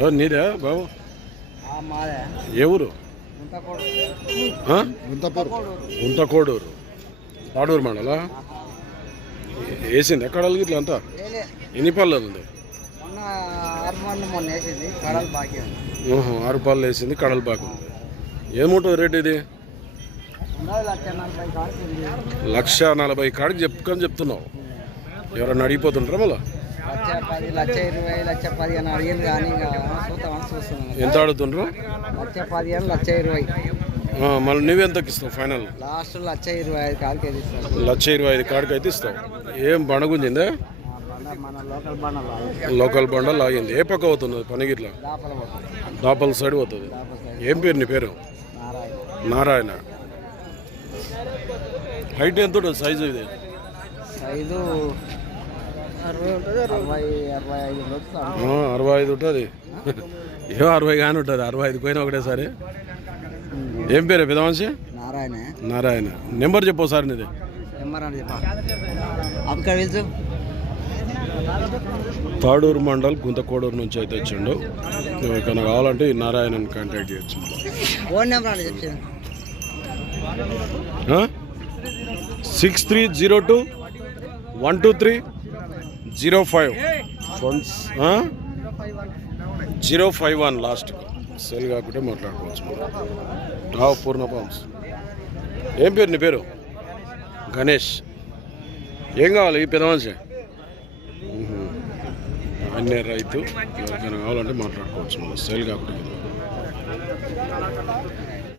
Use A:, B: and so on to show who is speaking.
A: ఎవరు నీదే బాబు?
B: గుంతపూర్
A: గుంతకోడూరు. పాడూరు మండలా? వేసింది? ఎక్కడ ఇట్లా అంతా? ఎన్ని పళ్ళు ఉంది?
B: మొన్న ఆరు
A: పళ్ళు వేసింది. కడలు బాగా ఉంది ఏముంటుంది రేట్ ఇది?
B: లక్ష నలభై కాడికి
A: చెప్పుకొని చెప్తున్నావు. ఎవరన్నా అడిగిపోతుంటారా మళ్ళా?
B: లక్ష పది లక్ష ఇరవై లక్ష పదిహేను అడిగింది కానీ ఇంకా చూద్దామని చూస్తున్నాం
A: ఎంత ఆడుతుండ్రు
B: లక్ష పదిహేను లక్ష ఇరవై.
A: మళ్ళీ నువ్వెంతకి ఇస్తావు ఫైనల్?
B: లాస్ట్ లక్ష ఇరవై ఐదు కాడికి ఇది ఇస్తారు
A: లక్ష ఇరవై ఐదు కాడికి అయితే ఇస్తావు. ఏం
B: మన లోకల్
A: బండ లాగింది. ఏ పక్క అవుతుంది పనిగిట్ల?
B: దాపల
A: సైడ్ పోతుంది. ఏం పేరు నీ పేరు?
B: నారాయణ.
A: హైట్ ఎంత ఉంటుంది? సైజు ఇది.
B: ఐదు అరవై ఐదు ఉంటుంది.
A: ఏమో అరవై కానీ ఉంటుంది. అరవై ఐదు పోయినా ఒకటేసారి. ఏం పేరు? పెదవంశి
B: నారాయణ.
A: నారాయణ. నెంబర్ చెప్పు సార్ నీది. తాడూరు మండల్ గుంతకోడూరు నుంచి అయితే వచ్చిండు. ఎవరికైనా కావాలంటే ఈ నారాయణని కాంటాక్ట్ చేయొచ్చు.
B: Phone number
A: six three zero two one two three zero five. Zero five one last cell కాకుంటే మాట్లాడుకోవచ్చు. రావు పూర్ణ పామ్స్ ఏం పేరు నీ పేరు? గణేష్. ఏం కావాలి? ఈ పెద్ద మనిషి రైతు. ఎవరికైనా కావాలంటే మాట్లాడుకోవచ్చు మనం. సెల్ కాకుండా